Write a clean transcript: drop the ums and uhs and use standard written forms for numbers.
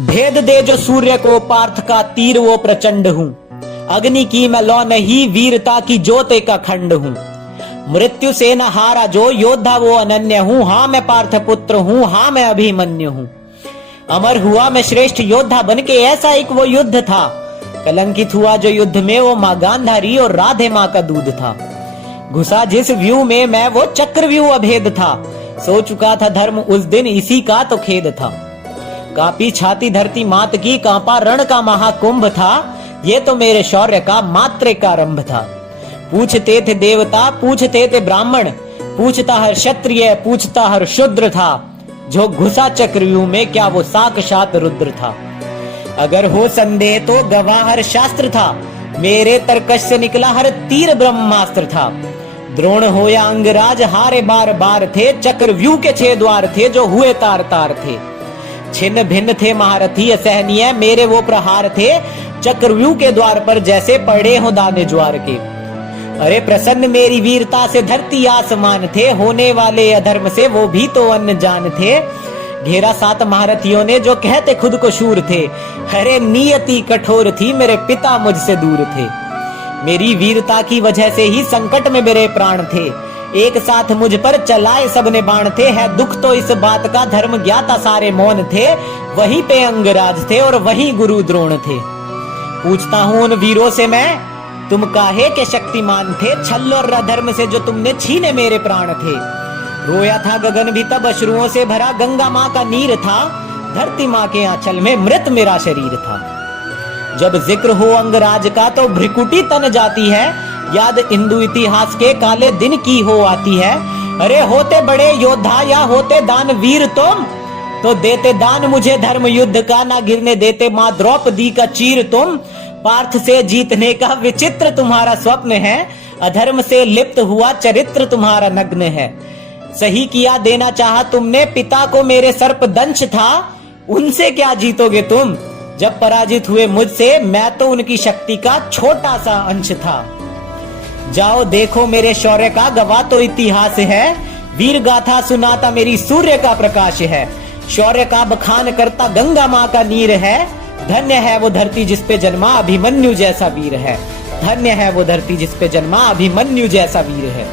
भेद दे जो सूर्य को, पार्थ का तीर वो प्रचंड हूं। अग्नि की मैं लौ नहीं, वीरता की ज्योत एक अखंड हूं। मृत्यु से न हारा जो, योद्धा वो अनन्य हूं। हाँ मैं पार्थ पुत्र हूं, हाँ मैं अभिमन्यु हूं। अमर हुआ मैं श्रेष्ठ योद्धा बनके, ऐसा एक वो युद्ध था। कलंकित हुआ जो युद्ध में, वो माँ गांधारी और राधे माँ का दूध था। घुसा जिस व्यू में मैं, वो चक्रव्यूह अभेद था। सो चुका था धर्म उस दिन, इसी का तो खेद था। कांपी छाती धरती मात की, कांपा रण का महाकुंभ था। ये तो मेरे शौर्य का मात्र एक आरंभ था। पूछते थे देवता, पूछते थे ब्राह्मण, पूछता हर क्षत्रिय, पूछता हर शूद्र था। जो घुसा चक्रव्यूह में, क्या वो साक्षात रुद्र था। अगर हो संदेह तो गवाह हर शास्त्र था। मेरे तरकश से निकला हर तीर ब्रह्मास्त्र था। द्रोण हो या अंगराज, हारे बार बार थे। चक्रव्यूह के 6 द्वार थे, जो हुए तार तार थे। छिन्न भिन्न थे महारथी असहनीय, मेरे वो प्रहार थे। चक्रव्यूह के द्वार पर जैसे पड़े हो दाने ज्वार के। अरे प्रसन्न मेरी वीरता से धरती आसमान थे। होने वाले अधर्म से वो भी तो अनजान थे। घेरा 7 महारथियों ने, जो कहते खुद को शूर थे। अरे नियति कठोर थी, मेरे पिता मुझसे दूर थे। मेरी वीरता की वजह से ही संकट में मेरे प्राण थे। एक साथ मुझ पर चलाए सबने बाण थे। है दुख तो इस बात का, धर्म ज्ञाता सारे मौन थे। वहीं पे अंगराज थे और वहीं गुरु द्रोण थे। पूछता हूं उन वीरों से मैं, तुम काहे के शक्तिमान थे। छल और अधर्म से जो तुमने छीने मेरे प्राण थे। रोया था गगन भी तब अश्रुओं से भरा, गंगा माँ का नीर था। धरती माँ के आंचल में मृत मेरा शरीर था। जब जिक्र हो अंगराज का तो भ्रिकुटी तन जाती है। याद हिंदू इतिहास के काले दिन की हो आती है। अरे होते बड़े योद्धा या होते दानवीर तुम, तो देते दान मुझे धर्म युद्ध का। ना गिरने देते माँ द्रौपदी का चीर तुम। पार्थ से जीतने का विचित्र तुम्हारा स्वप्न है। अधर्म से लिप्त हुआ चरित्र तुम्हारा नग्न है। सही किया देना चाहा तुमने, पिता को मेरे सर्पदंश था। उनसे क्या जीतोगे तुम। जब पराजित हुए मुझसे, मैं तो उनकी शक्ति का छोटा सा अंश था। जाओ देखो मेरे शौर्य का, गवाह तो इतिहास है। वीर गाथा सुनाता मेरी सूर्य का प्रकाश है। शौर्य का बखान करता गंगा माँ का नीर है। धन्य है वो धरती जिस पे जन्मा अभिमन्यु जैसा वीर है। धन्य है वो धरती जिस पे जन्मा अभिमन्यु जैसा वीर है।